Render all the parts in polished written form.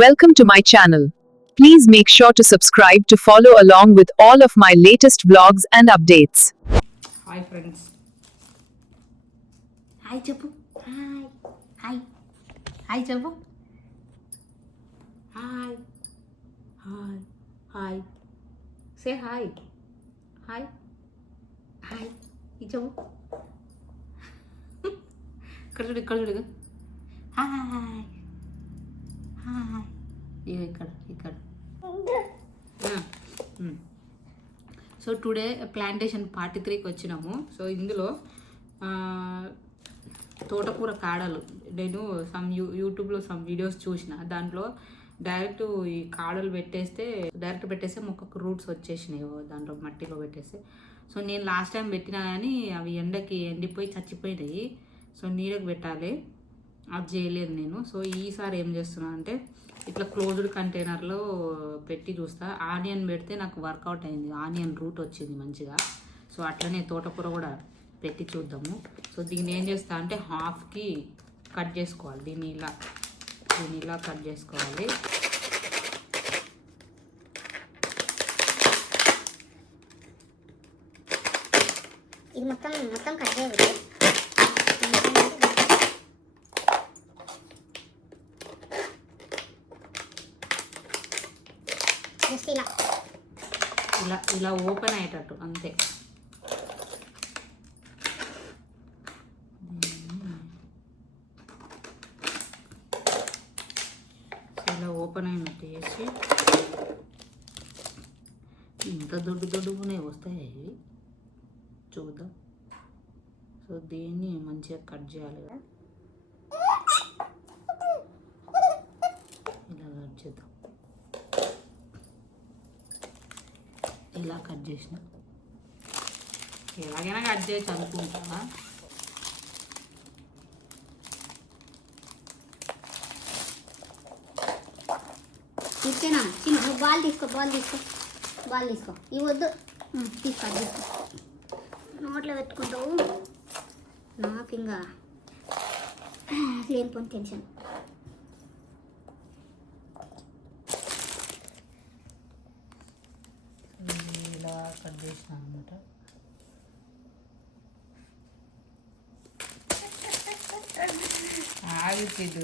Welcome to my channel. Please make sure to subscribe to follow along with all of my latest vlogs and updates. Hi friends. Hi Chapu. Hi. Hi. Hi Chapu. Hi. Hi. Hi. Say hi. Hi. Hi. Chapu. ఇక్కడ చూడు hi hi ఇక్కడ so today plantation part 3కి వచ్చినాము. So ఇందులో తోటకూర కాడలు నేను యూట్యూబ్లో వీడియోస్ చూసిన దాంట్లో డైరెక్ట్ ఈ కాడలు పెట్టేస్తే మొక్కకు రూట్స్ వచ్చేసినాయి దాంట్లో మట్టిలో పెట్టేస్తే. సో నేను లాస్ట్ టైం పెట్టినా కానీ అవి ఎండకి ఎండిపోయి చచ్చిపోయినాయి. సో నీడకు పెట్టాలి, అది చేయలేదు నేను. సో ఈసారి ఏం చేస్తున్నా అంటే ఇట్లా క్లోజ్డ్ కంటైనర్లో పెట్టి చూస్తా. ఆనియన్ పెడితే నాకు వర్కౌట్ అయింది, ఆనియన్ రూట్ వచ్చింది మంచిగా. సో అట్లనే తోటకూర కూడా పెట్టి చూద్దాము. సో దీన్ని ఏం చేస్తా అంటే హాఫ్కి కట్ చేసుకోవాలి. దీన్ని ఇలా కట్ చేసుకోవాలి. ఇది మొత్తం కట్ చేయవచ్చు. ఇలా ఓపెన్ అయ్యేటట్టు అంతే. ఇలా ఓపెన్ అయినట్టు చేసి ఇంత దొడ్డుగానే వస్తాయి ఇవి, చూద్దాం. సో దీన్ని మంచిగా కట్ చేయాలి. ఇలా కట్ చేద్దాం. ఇలా కట్ చేసిన ఎలాగైనా కట్ చేయొచ్చు అనుకుంటా. ఇచ్చేనా చిన్న బాల్ తీసుకో ఇవి వద్దు, తీసుకో నోట్లో పెట్టుకుంటావు. నాకు ఇంకా లేనిపోని టెన్షన్. ఇలా కట్ చేసిన అనమాట. ఆగి తిడు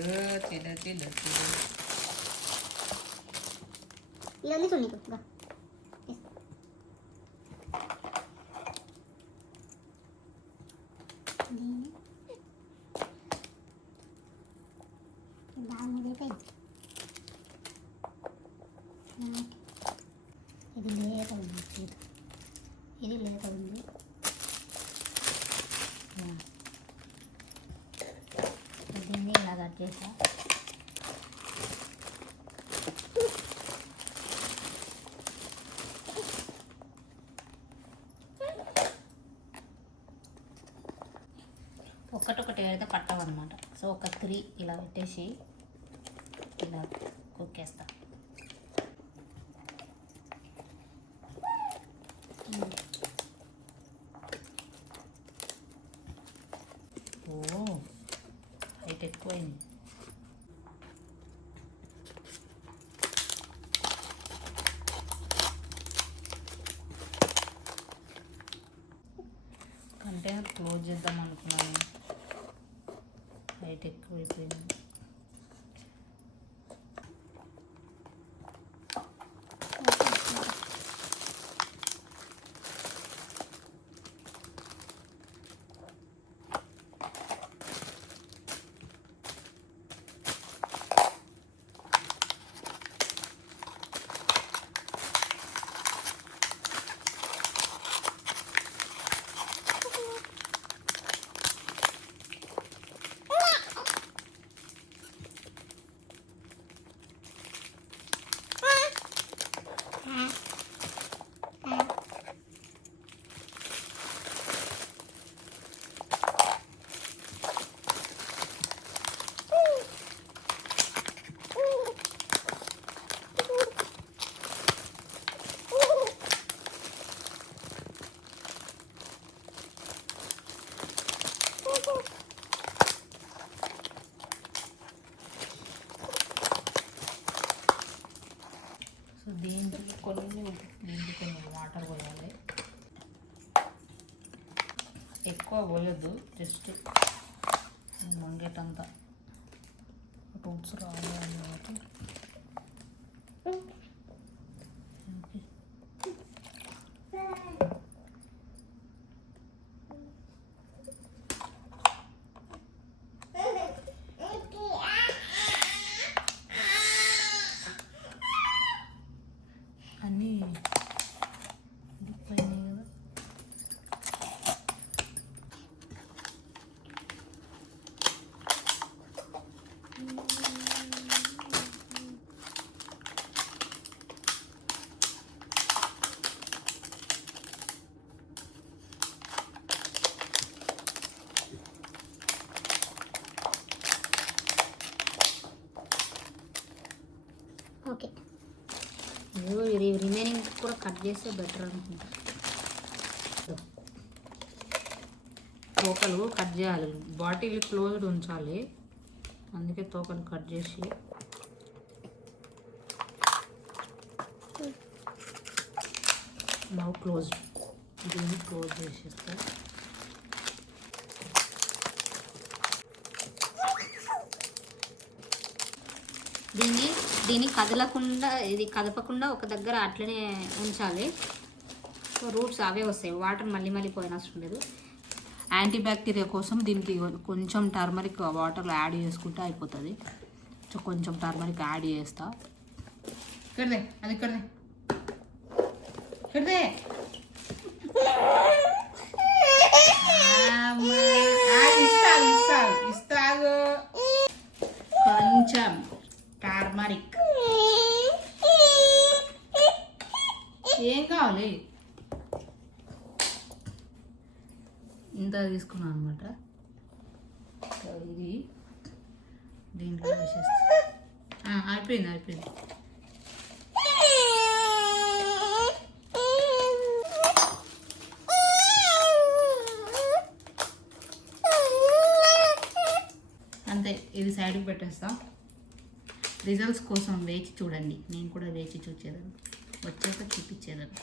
ఇవన్నీ చూడు ఇది లేత ఉంది, ఇది లేత ఉంది. దీన్ని ఇలా కట్ చేసా. ఒకటి అయితే పట్టవన్నమాట. సో ఒక 3 ఇలా పెట్టేసి ఇలా కుక్కేస్తా. ఓ హైట్ ఎక్కువైంది. కంటైనర్ క్లోజ్ చేద్దాం అనుకున్నాను, హైట్ ఎక్కువైపోయింది. ఎక్కువ పోయొద్దు, జస్ట్ మంగేటంతా రూట్స్ రావాలి కాబట్టి. అన్నీ ఉడికిపోయినాయి కదా. ఓకే, రిమైనింగ్ కూడా కట్ చేస్తే బెటర్ అనుకుంటా. తోకలు కట్ చేయాలి, బాటిల్ క్లోజ్డ్ ఉంచాలి, అందుకే తోకలు కట్ చేసి నౌ క్లోజ్డ్. దీన్ని క్లోజ్ చేసేస్తే దీన్ని కదలకుండా, ఇది కదపకుండా ఒక దగ్గర అట్లనే ఉంచాలి. సో రూట్స్ అవే వస్తాయి, వాటర్ మళ్ళీ మళ్ళీ పోయినవసరం లేదు. యాంటీ బ్యాక్టీరియా కోసం దీనికి కొంచెం టర్మరిక్ వాటర్లో యాడ్ చేసుకుంటే అయిపోతుంది. సో కొంచెం టర్మరిక్ యాడ్ చేస్తా. ఇక్కడదే, అది ఇక్కడదే, ఇక్కడదే. ఇస్తాగు కొంచెం టర్మరిక్. ఏం కావాలి? ఇంత తీసుకున్నాను అనమాట. ఇది దీంట్లో వేసేస్తా. అయిపోయింది. అంతే, ఇది సైడ్కి పెట్టేస్తా. రిజల్ట్స్ కోసం వేచి చూడండి, నేను కూడా వేచి చూసేదాన్ని, వచ్చాక చూపించేదాన్ని.